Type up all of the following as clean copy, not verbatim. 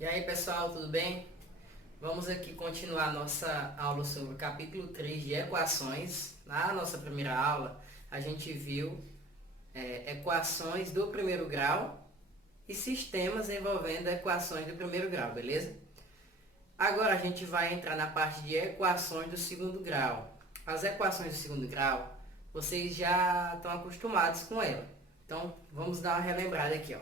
E aí pessoal, tudo bem? Vamos aqui continuar nossa aula sobre o capítulo 3 de equações. Na nossa primeira aula, a gente viu equações do primeiro grau e sistemas envolvendo equações do primeiro grau, beleza? Agora a gente vai entrar na parte de equações do segundo grau. As equações do segundo grau, vocês já estão acostumados com ela. Então, vamos dar uma relembrada aqui, ó.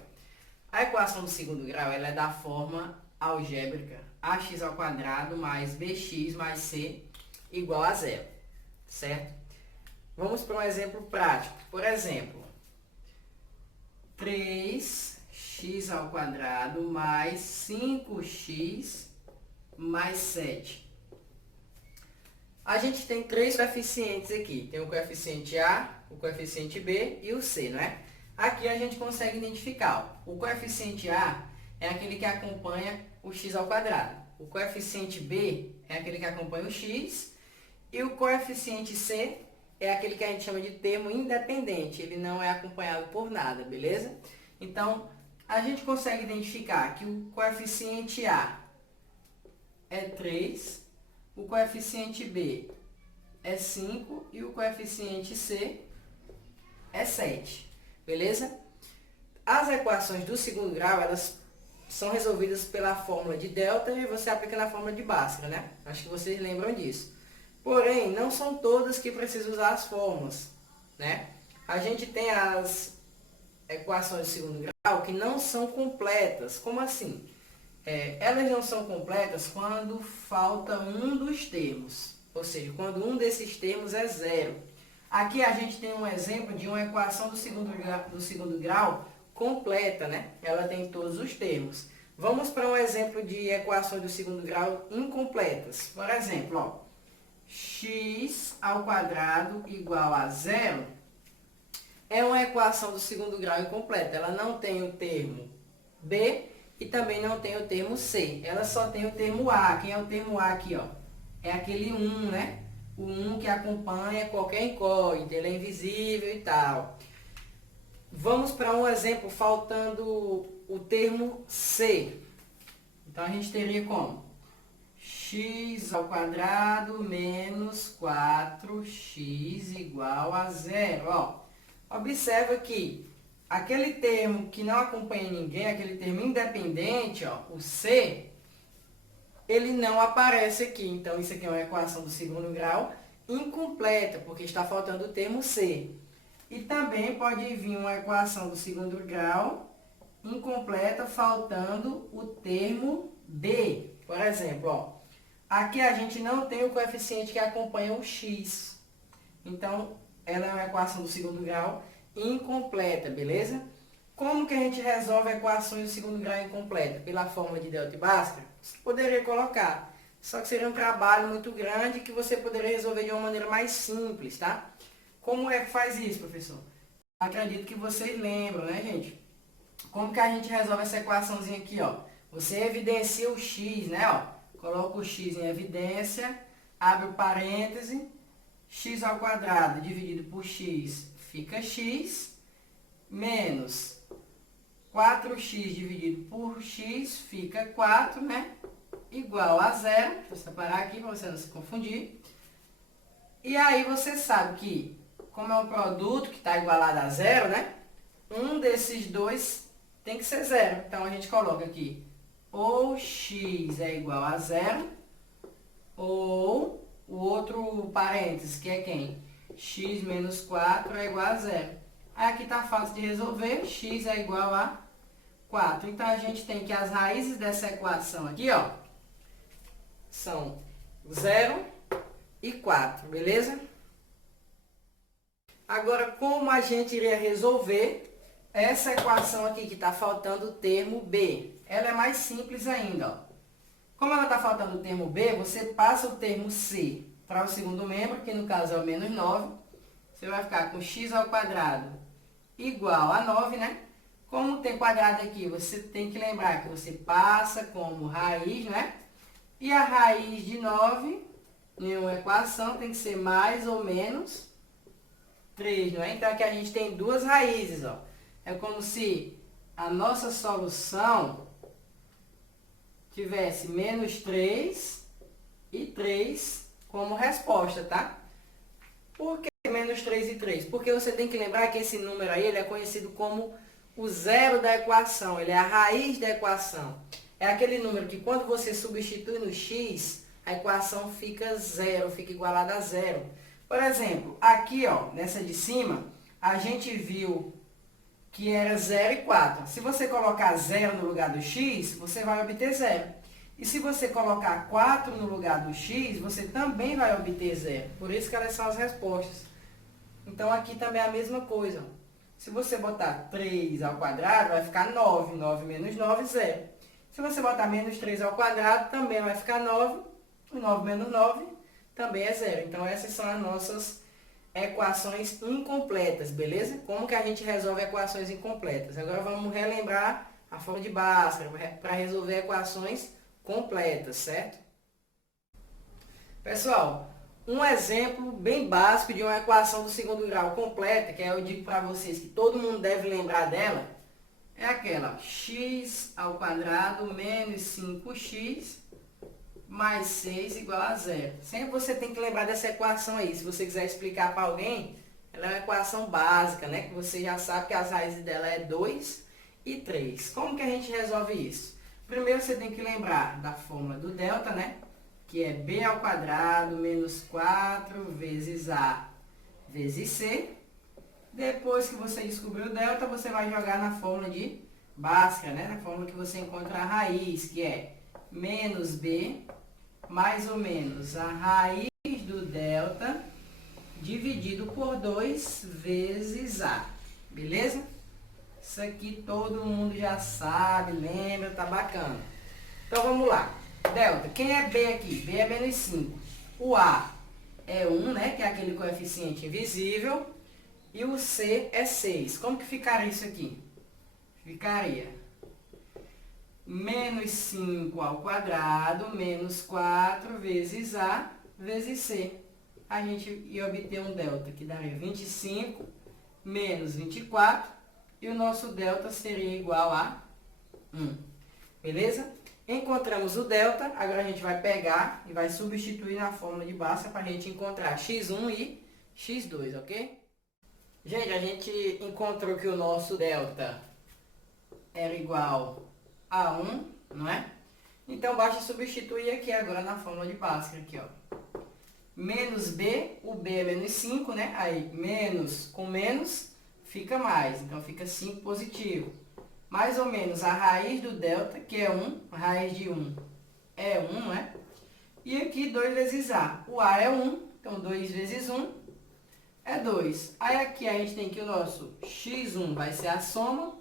A equação do segundo grau ela é da forma algébrica ax ao quadrado mais bx mais c igual a zero, certo? Vamos para um exemplo prático. Por exemplo, 3x ao quadrado mais 5x mais 7. A gente tem três coeficientes aqui. Tem o coeficiente A, o coeficiente B e o C, não é? Aqui a gente consegue identificar. O coeficiente A é aquele que acompanha o x ao quadrado. O coeficiente B é aquele que acompanha o x. E o coeficiente C é aquele que a gente chama de termo independente. Ele não é acompanhado por nada, beleza? Então, a gente consegue identificar que o coeficiente A é 3, o coeficiente B é 5 e o coeficiente C é 7. Beleza? As equações do segundo grau, elas são resolvidas pela fórmula de delta e você aplica na fórmula de Bhaskara, né? Acho que vocês lembram disso. Porém, não são todas que precisam usar as fórmulas, né? A gente tem as equações do segundo grau que não são completas. Como assim? Elas não são completas quando falta um dos termos, ou seja, quando um desses termos é zero. Aqui a gente tem um exemplo de uma equação do segundo grau completa, né? Ela tem todos os termos. Vamos para um exemplo de equações do segundo grau incompletas. Por exemplo, ó, x ao quadrado igual a zero é uma equação do segundo grau incompleta. Ela não tem o termo b e também não tem o termo c. Ela só tem o termo a. Quem é o termo a aqui, ó? É aquele 1, né? O 1 que acompanha qualquer incógnita, ele é invisível e tal. Vamos para um exemplo faltando o termo c. Então, a gente teria como? X ao quadrado menos 4x igual a zero. Ó, observa que aquele termo que não acompanha ninguém, aquele termo independente, ó, o c, ele não aparece aqui. Então, isso aqui é uma equação do segundo grau incompleta, porque está faltando o termo c. E também pode vir uma equação do segundo grau incompleta, faltando o termo b. Por exemplo, ó, aqui a gente não tem o coeficiente que acompanha o x. Então, ela é uma equação do segundo grau incompleta, beleza? Como que a gente resolve equações do segundo grau incompleta? Pela fórmula de delta e Bhaskara? Você poderia colocar. Só que seria um trabalho muito grande que você poderia resolver de uma maneira mais simples, tá? Como é que faz isso, professor? Acredito que vocês lembram, né, gente? Como que a gente resolve essa equaçãozinha aqui, ó? Você evidencia o x, né, ó? Coloca o x em evidência, abre o parêntese, x ao quadrado dividido por x fica x, menos 4x dividido por x fica 4, né? Igual a zero. Deixa eu separar aqui para você não se confundir. E aí você sabe que, como é um produto que está igualado a zero, né? Um desses dois tem que ser zero. Então, a gente coloca aqui, ou x é igual a zero, ou o outro parênteses, que é quem? X menos 4 é igual a zero. Aí aqui está fácil de resolver, x é igual a 4. Então, a gente tem que as raízes dessa equação aqui, ó, são 0 e 4, beleza? Agora, como a gente iria resolver essa equação aqui que está faltando o termo b? Ela é mais simples ainda, ó. Como ela está faltando o termo b, você passa o termo c para o segundo membro, que no caso é o menos 9. Você vai ficar com x ao quadrado igual a 9, né? Como tem quadrado aqui, você tem que lembrar que você passa como raiz, né? E a raiz de 9 em uma equação tem que ser mais ou menos 3, não é? Então, aqui a gente tem duas raízes, ó. É como se a nossa solução tivesse menos 3 e 3 como resposta, tá? Por que menos 3 e 3? Porque você tem que lembrar que esse número aí ele é conhecido como o zero da equação, ele é a raiz da equação. É aquele número que quando você substitui no x, a equação fica zero, fica igualada a zero. Por exemplo, aqui ó, nessa de cima, a gente viu que era 0 e 4. Se você colocar 0 no lugar do x, você vai obter 0. E se você colocar 4 no lugar do x, você também vai obter 0. Por isso que elas são as respostas. Então aqui também é a mesma coisa. Se você botar 3 ao quadrado, vai ficar 9. 9 menos 9, 0. Se você botar menos 3 ao quadrado, também vai ficar 9. 9 menos 9 também é 0. Então essas são as nossas equações incompletas, beleza? Como que a gente resolve equações incompletas? Agora vamos relembrar a forma de Bhaskara para resolver equações completas, certo? Pessoal, um exemplo bem básico de uma equação do segundo grau completa, que eu digo para vocês que todo mundo deve lembrar dela, é aquela x ao quadrado menos 5x mais 6 igual a 0. Sempre você tem que lembrar dessa equação aí. Se você quiser explicar para alguém, ela é uma equação básica, né? Que você já sabe que as raízes dela é 2 e 3. Como que a gente resolve isso? Primeiro você tem que lembrar da fórmula do delta, né? Que é b ao quadrado menos 4 vezes a vezes c. Depois que você descobriu o delta, você vai jogar na fórmula de Bhaskara, né? Na fórmula que você encontra a raiz, que é menos b mais ou menos a raiz do delta dividido por 2 vezes a. Beleza? Isso aqui todo mundo já sabe, lembra, tá bacana. Então vamos lá. Delta, quem é b aqui? B é menos 5. O a é 1, né? Que é aquele coeficiente invisível. E o c é 6. Como que ficaria isso aqui? Ficaria menos 5 ao quadrado, menos 4 vezes a, vezes c. A gente ia obter um delta que daria 25 menos 24, e o nosso delta seria igual a 1. Beleza? Encontramos o delta, agora a gente vai pegar e vai substituir na fórmula de Bhaskara para a gente encontrar x1 e x2, ok? Gente, a gente encontrou que o nosso delta era igual a 1, não é? Então, basta substituir aqui agora na fórmula de Bhaskara, aqui, ó. Menos b, o b é menos 5, né? Aí, menos com menos, fica mais. Então, fica 5 positivo. Mais ou menos a raiz do delta, que é 1. A raiz de 1 é 1, não é? E aqui, 2 vezes a. O a é 1, então 2 vezes 1 é 2. Aí, aqui a gente tem que o nosso x1 vai ser a soma.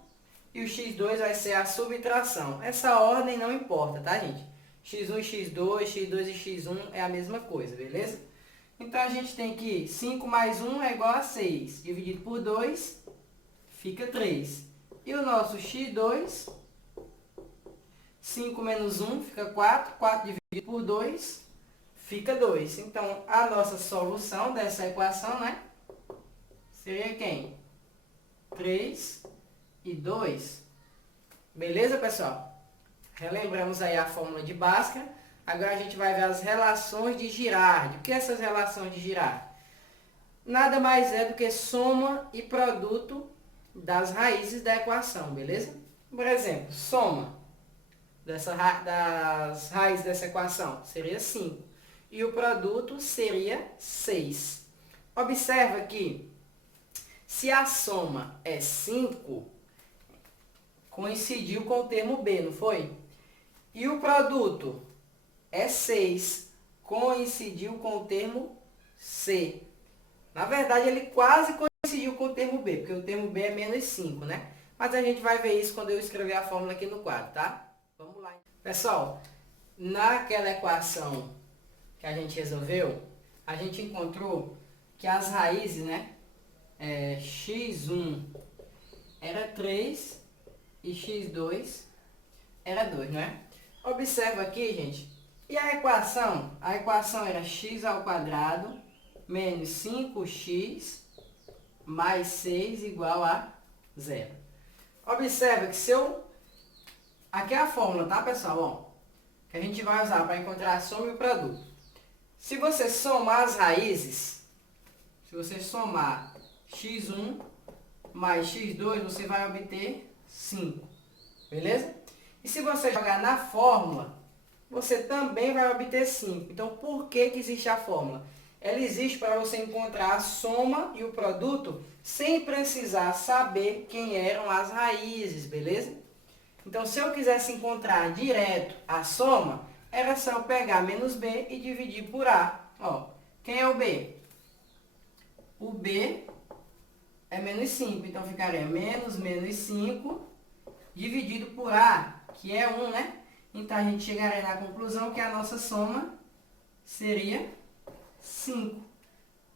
E o x2 vai ser a subtração. Essa ordem não importa, tá, gente? x1 e x2, x2 e x1 é a mesma coisa, beleza? Então, a gente tem que 5 mais 1 é igual a 6. Dividido por 2, fica 3. E o nosso x2, 5 menos 1 fica 4. 4 dividido por 2, fica 2. Então, a nossa solução dessa equação, né? Seria quem? 3 e 2. Beleza, pessoal? Relembramos aí a fórmula de Bhaskara. Agora a gente vai ver as relações de Girardi. O que é essas relações de Girardi? Nada mais é do que soma e produto das raízes da equação, beleza? Por exemplo, soma das raízes dessa equação seria 5. E o produto seria 6. Observa que se a soma é 5, coincidiu com o termo B, não foi? E o produto é 6, coincidiu com o termo C. Na verdade, ele quase coincidiu com o termo B, porque o termo B é menos 5, né? Mas a gente vai ver isso quando eu escrever a fórmula aqui no quadro, tá? Vamos lá. Pessoal, naquela equação que a gente resolveu, a gente encontrou que as raízes, né? x1 era 3 e x2 era 2, não é? Observa aqui, gente. E a equação? A equação era x ao quadrado menos 5x mais 6 igual a 0. Observa que se eu... Aqui é a fórmula, tá, pessoal? Ó, que a gente vai usar para encontrar a soma e o produto. Se você somar as raízes, se você somar x1 mais x2, você vai obter 5. Beleza? E se você jogar na fórmula, você também vai obter 5. Então, por que existe a fórmula? Ela existe para você encontrar a soma e o produto sem precisar saber quem eram as raízes, beleza? Então, se eu quisesse encontrar direto a soma, era só eu pegar menos b e dividir por a. Ó, quem é o b? O b é menos 5, então ficaria menos 5 dividido por a, que é 1, né? Então, a gente chegaria na conclusão que a nossa soma seria 5,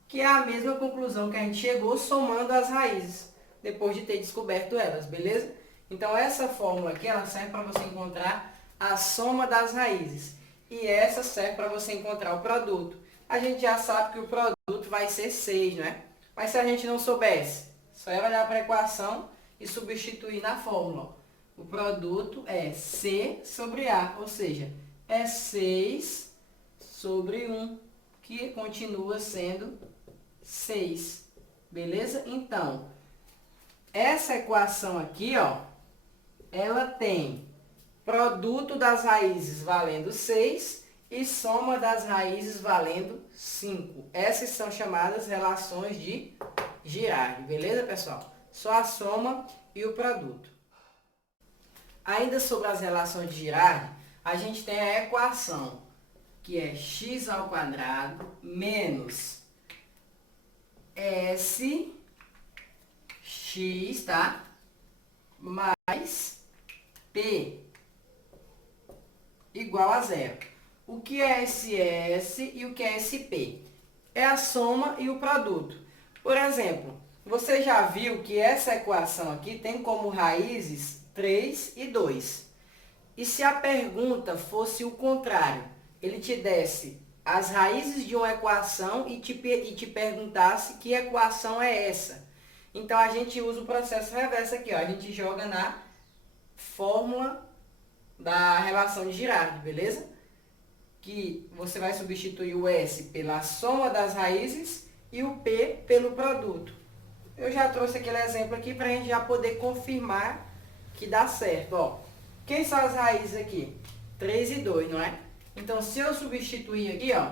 que é a mesma conclusão que a gente chegou somando as raízes, depois de ter descoberto elas, beleza? Então, essa fórmula aqui, ela serve para você encontrar a soma das raízes. E essa serve para você encontrar o produto. A gente já sabe que o produto vai ser 6, né? Mas se a gente não soubesse, só ia olhar para a equação e substituir na fórmula. O produto é C sobre A, ou seja, é 6 sobre 1, que continua sendo 6. Beleza? Então, essa equação aqui, ó, ela tem produto das raízes valendo 6 e soma das raízes valendo 5. Essas são chamadas relações de Girardi, beleza, pessoal? Só a soma e o produto. Ainda sobre as relações de Girardi, a gente tem a equação, que é x ao quadrado menos sx, tá? Mais p igual a zero. O que é esse S e o que é esse P? É a soma e o produto. Por exemplo, você já viu que essa equação aqui tem como raízes 3 e 2. E se a pergunta fosse o contrário, ele te desse as raízes de uma equação e te perguntasse que equação é essa? Então, a gente usa o processo reverso aqui, ó. A gente joga na fórmula da relação de Girardi, beleza? Que você vai substituir o S pela soma das raízes e o P pelo produto. Eu já trouxe aquele exemplo aqui para a gente já poder confirmar que dá certo. Ó, quem são as raízes aqui? 3 e 2, não é? Então, se eu substituir aqui, ó,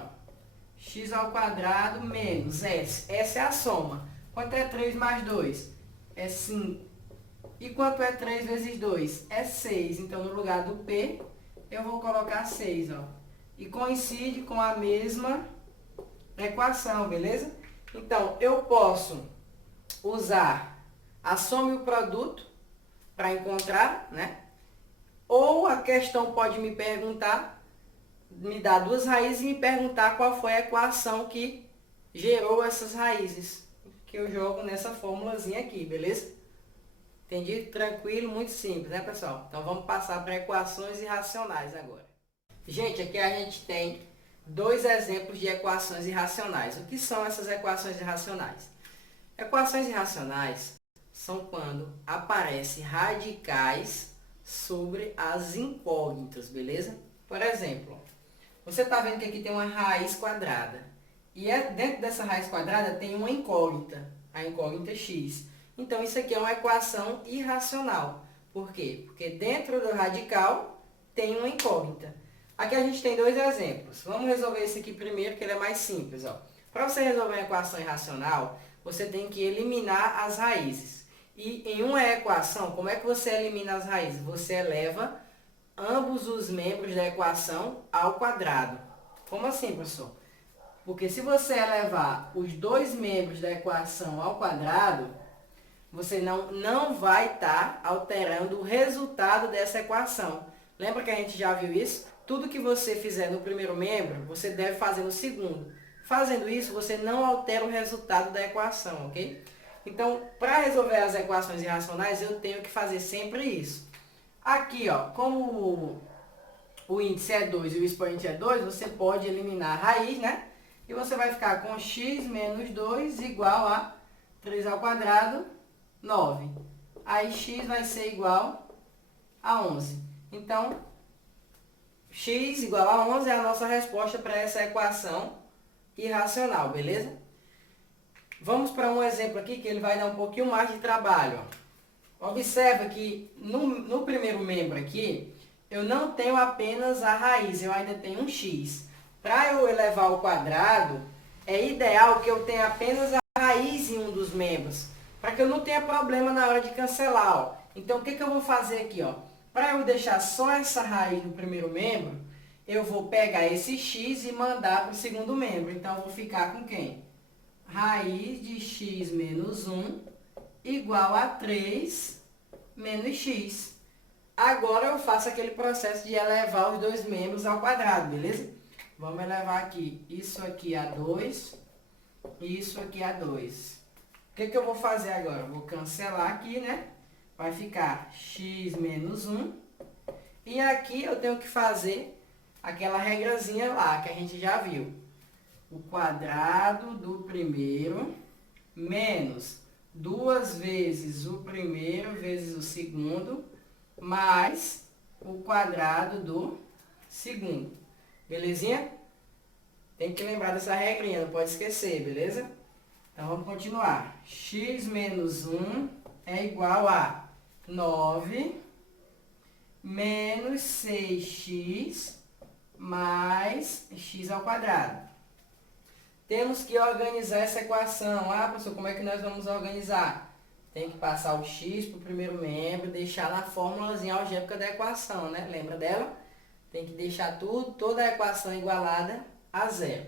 x ao quadrado menos S. Essa é a soma. Quanto é 3 mais 2? É 5. E quanto é 3 vezes 2? É 6. Então, no lugar do P, eu vou colocar 6, ó. E coincide com a mesma equação, beleza? Então, eu posso usar a soma e o produto para encontrar, né? Ou a questão pode me perguntar, me dar duas raízes e me perguntar qual foi a equação que gerou essas raízes, que eu jogo nessa formulazinha aqui, beleza? Entendido? Tranquilo, muito simples, né, pessoal? Então, vamos passar para equações irracionais agora. Gente, aqui a gente tem dois exemplos de equações irracionais. O que são essas equações irracionais? Equações irracionais são quando aparecem radicais sobre as incógnitas, beleza? Por exemplo, você está vendo que aqui tem uma raiz quadrada. E dentro dessa raiz quadrada tem uma incógnita, a incógnita x. Então, isso aqui é uma equação irracional. Por quê? Porque dentro do radical tem uma incógnita. Aqui a gente tem dois exemplos. Vamos resolver esse aqui primeiro, que ele é mais simples. Para você resolver uma equação irracional, você tem que eliminar as raízes. E em uma equação, como é que você elimina as raízes? Você eleva ambos os membros da equação ao quadrado. Como assim, professor? Porque se você elevar os dois membros da equação ao quadrado, você não vai estar alterando o resultado dessa equação. Lembra que a gente já viu isso? Tudo que você fizer no primeiro membro, você deve fazer no segundo. Fazendo isso, você não altera o resultado da equação, ok? Então, para resolver as equações irracionais, eu tenho que fazer sempre isso. Aqui, ó, como o índice é 2 e o expoente é 2, você pode eliminar a raiz, né? E você vai ficar com x menos 2 igual a 3 ao quadrado, 9. Aí x vai ser igual a 11. Então, x igual a 11 é a nossa resposta para essa equação irracional, beleza? Vamos para um exemplo aqui que ele vai dar um pouquinho mais de trabalho. Ó. Observa que no primeiro membro aqui, eu não tenho apenas a raiz, eu ainda tenho um x. Para eu elevar ao quadrado, é ideal que eu tenha apenas a raiz em um dos membros, para que eu não tenha problema na hora de cancelar. Ó. Então, o que eu vou fazer aqui? Para eu deixar só essa raiz no primeiro membro, eu vou pegar esse x e mandar para o segundo membro. Então, eu vou ficar com quem? Raiz de x menos 1 igual a 3 menos x. Agora eu faço aquele processo de elevar os dois membros ao quadrado, beleza? Vamos elevar aqui isso aqui a 2 e isso aqui a 2. O que eu vou fazer agora? Eu vou cancelar aqui, né? Vai ficar x menos 1. E aqui eu tenho que fazer aquela regrazinha lá que a gente já viu. O quadrado do primeiro menos 2 vezes o primeiro vezes o segundo mais o quadrado do segundo. Belezinha? Tem que lembrar dessa regrinha, não pode esquecer, beleza? Então vamos continuar. X menos 1 é igual a 9 menos 6x mais x ao quadrado. Temos que organizar essa equação. Ah, professor, como é que nós vamos organizar? Tem que passar o x para o primeiro membro, deixar na fórmulazinha algébrica da equação, né? Lembra dela? Tem que deixar toda a equação igualada a zero.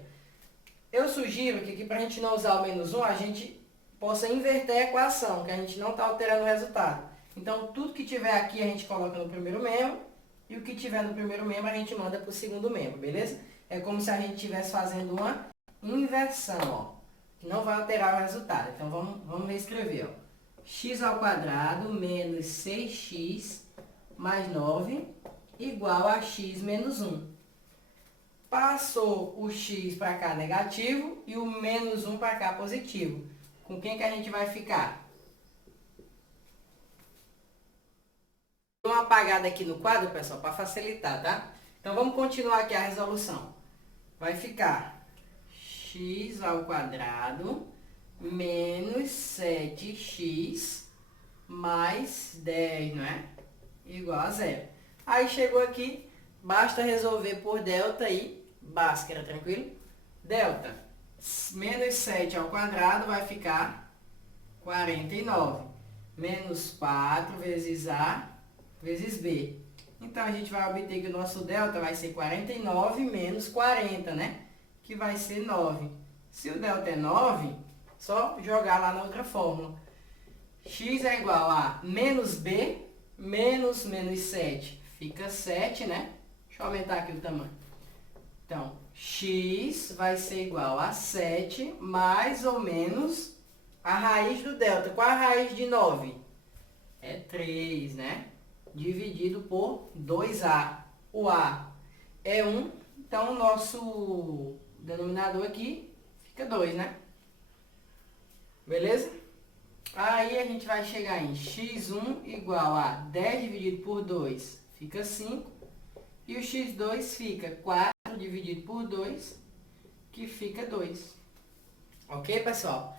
Eu sugiro que aqui, para a gente não usar o menos 1, a gente possa inverter a equação, que a gente não está alterando o resultado. Então, tudo que tiver aqui a gente coloca no primeiro membro, e o que tiver no primeiro membro a gente manda para o segundo membro, beleza? É como se a gente estivesse fazendo uma inversão, ó, que não vai alterar o resultado. Então, vamos reescrever, ó. X ao quadrado menos 6x mais 9 igual a x menos 1. Passou o x para cá negativo e o menos 1 para cá positivo. Com quem que a gente vai ficar? Dou uma apagada aqui no quadro, pessoal, para facilitar, tá? Então, vamos continuar aqui a resolução. Vai ficar x ao quadrado menos 7x mais 10, não é? Igual a zero. Aí chegou aqui, basta resolver por delta e Bhaskara, tranquilo? Delta menos 7 ao quadrado vai ficar 49. Menos 4 vezes A vezes B. Então, a gente vai obter que o nosso delta vai ser 49 menos 40, né? Que vai ser 9. Se o delta é 9, só jogar lá na outra fórmula. X é igual a menos B menos 7. Fica 7, né? Deixa eu aumentar aqui o tamanho. Então, x vai ser igual a 7 mais ou menos a raiz do delta. Qual a raiz de 9? É 3, né? Dividido por 2A. O A é 1, então o nosso denominador aqui fica 2, né? Beleza? Aí a gente vai chegar em x1 igual a 10 dividido por 2, fica 5. E o x2 fica 4 dividido por 2, que fica 2. Ok, pessoal?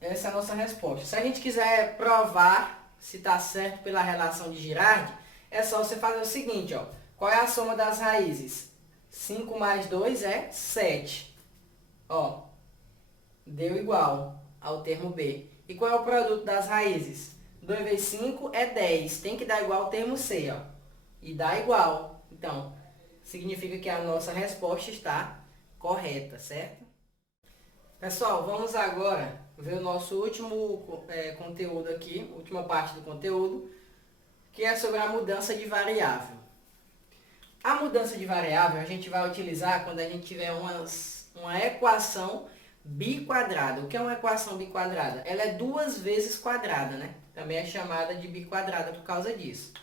Essa é a nossa resposta. Se a gente quiser provar se está certo pela relação de Girardi, é só você fazer o seguinte, ó. Qual é a soma das raízes? 5 mais 2 é 7. Ó, deu igual ao termo B. E qual é o produto das raízes? 2 vezes 5 é 10. Tem que dar igual ao termo C, ó. E dá igual. Então, significa que a nossa resposta está correta, certo? Pessoal, vamos agora ver o nosso último conteúdo aqui, última parte do conteúdo, que é sobre a mudança de variável. A mudança de variável a gente vai utilizar quando a gente tiver uma equação biquadrada. O que é uma equação biquadrada? Ela é 2 vezes quadrada, né? Também é chamada de biquadrada por causa disso.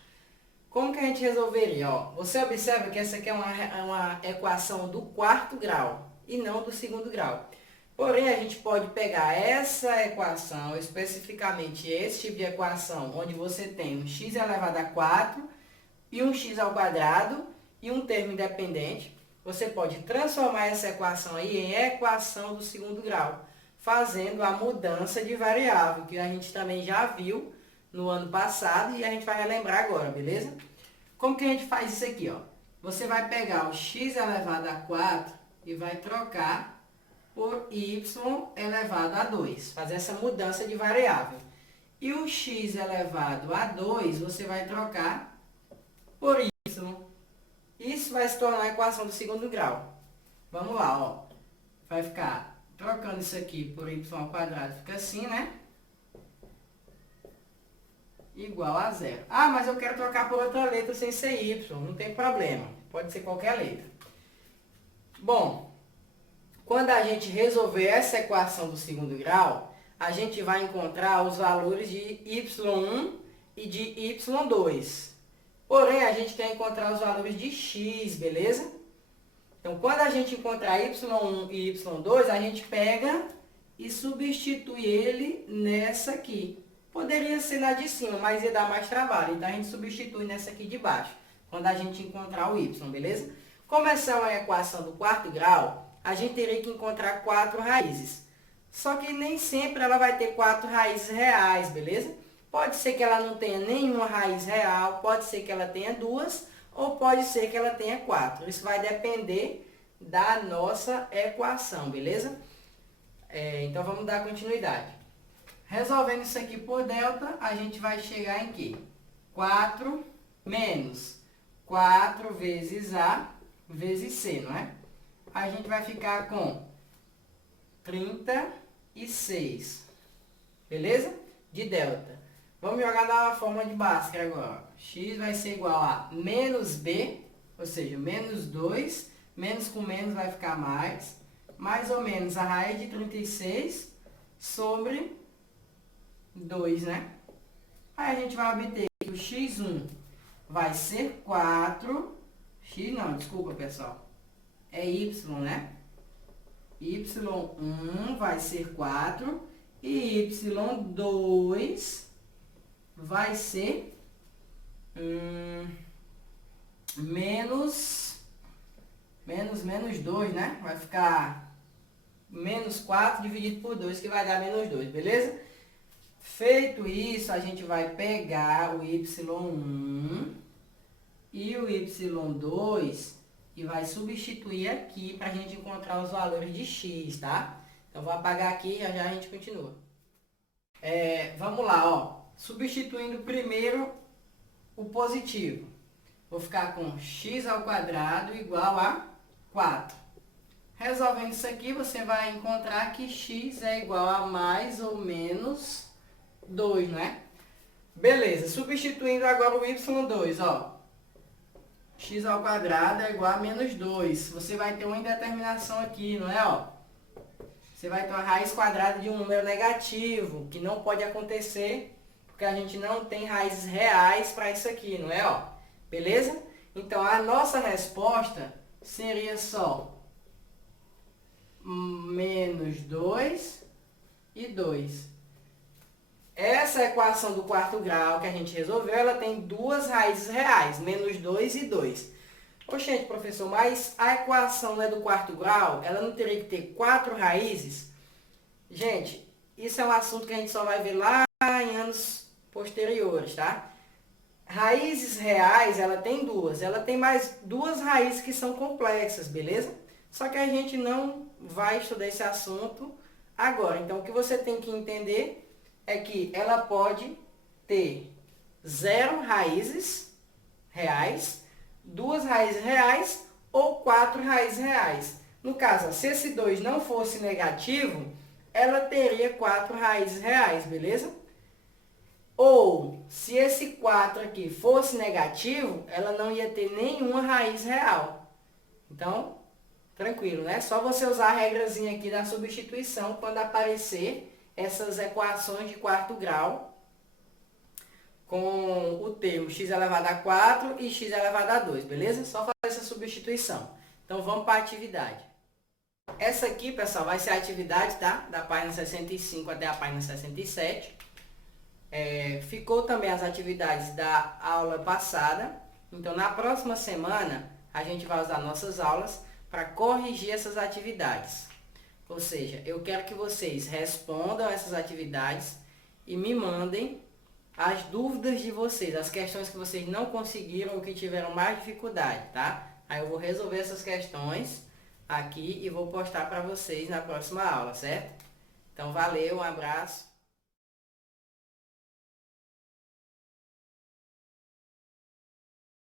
Como que a gente resolveria? Ó, você observa que essa aqui é uma equação do 4º grau e não do 2º grau. Porém, a gente pode pegar essa equação, especificamente esse tipo de equação, onde você tem um x elevado a 4 e um x ao quadrado, e um termo independente, você pode transformar essa equação aí em equação do segundo grau, fazendo a mudança de variável, que a gente também já viu no ano passado e a gente vai relembrar agora, beleza? Como que a gente faz isso aqui, ó? Você vai pegar o x elevado a 4 e vai trocar por y elevado a 2, fazer essa mudança de variável. E o x elevado a 2, você vai trocar por y. Isso vai se tornar a equação do segundo grau. Vamos lá, ó. Vai ficar trocando isso aqui por y ao quadrado, fica assim, né? Igual a zero. Ah, mas eu quero trocar por outra letra sem ser y. Não tem problema. Pode ser qualquer letra. Bom, quando a gente resolver essa equação do segundo grau, a gente vai encontrar os valores de y1 e de y2. Porém, a gente quer encontrar os valores de x, beleza? Então, quando a gente encontrar y1 e y2, a gente pega e substitui ele nessa aqui. Poderia ser na de cima, mas ia dar mais trabalho. Então, a gente substitui nessa aqui de baixo, quando a gente encontrar o y, beleza? Como essa é uma equação do quarto grau, a gente teria que encontrar 4 raízes. Só que nem sempre ela vai ter 4 raízes reais, beleza? Pode ser que ela não tenha nenhuma raiz real, pode ser que ela tenha 2, ou pode ser que ela tenha 4. Isso vai depender da nossa equação, beleza? Então vamos dar continuidade. Resolvendo isso aqui por delta, a gente vai chegar em quê? 4 menos 4 vezes A vezes C, não é? A gente vai ficar com 36, beleza? De delta. Vamos jogar na forma de Bhaskara agora. X vai ser igual a menos B, ou seja, menos 2, menos com menos vai ficar mais ou menos a raiz de 36 sobre 2, né? Aí a gente vai obter que o x1 vai ser 4, desculpa pessoal, é y, né? y1 vai ser 4 e y2 vai ser menos 2, né? Vai ficar menos 4 dividido por 2, que vai dar menos 2, beleza? Feito isso, a gente vai pegar o y1 e o y2 e vai substituir aqui para a gente encontrar os valores de x, tá? Então, vou apagar aqui e já a gente continua. Vamos lá, ó. Substituindo primeiro o positivo. Vou ficar com x ao quadrado igual a 4. Resolvendo isso aqui, você vai encontrar que x é igual a mais ou menos 2, não é? Beleza, substituindo agora o y2, ó. X ao quadrado é igual a menos 2. Você vai ter uma indeterminação aqui, não é? Ó? Você vai ter uma raiz quadrada de um número negativo, que não pode acontecer, porque a gente não tem raízes reais para isso aqui, não é? Ó? Beleza? Então, a nossa resposta seria só menos 2 e 2. Essa equação do quarto grau que a gente resolveu, ela tem duas raízes reais, menos 2 e 2. Oxente, professor, mas a equação não é do quarto grau? Ela não teria que ter 4 raízes? Gente, isso é um assunto que a gente só vai ver lá em anos posteriores, tá? Raízes reais, ela tem duas. Ela tem mais duas raízes que são complexas, beleza? Só que a gente não vai estudar esse assunto agora. Então, o que você tem que entender é que ela pode ter 0 raízes reais, 2 raízes reais ou 4 raízes reais. No caso, se esse 2 não fosse negativo, ela teria 4 raízes reais, beleza? Ou, se esse 4 aqui fosse negativo, ela não ia ter nenhuma raiz real. Então, tranquilo, né? Só você usar a regrazinha aqui da substituição quando aparecer essas equações de quarto grau com o termo x elevado a 4 e x elevado a 2, beleza? Só fazer essa substituição. Então, vamos para a atividade. Essa aqui, pessoal, vai ser a atividade, tá? Da página 65 até a página 67. Ficou também as atividades da aula passada. Então, na próxima semana, a gente vai usar nossas aulas para corrigir essas atividades. Ou seja, eu quero que vocês respondam essas atividades e me mandem as dúvidas de vocês, as questões que vocês não conseguiram ou que tiveram mais dificuldade, tá? Aí eu vou resolver essas questões aqui e vou postar para vocês na próxima aula, certo? Então valeu, um abraço.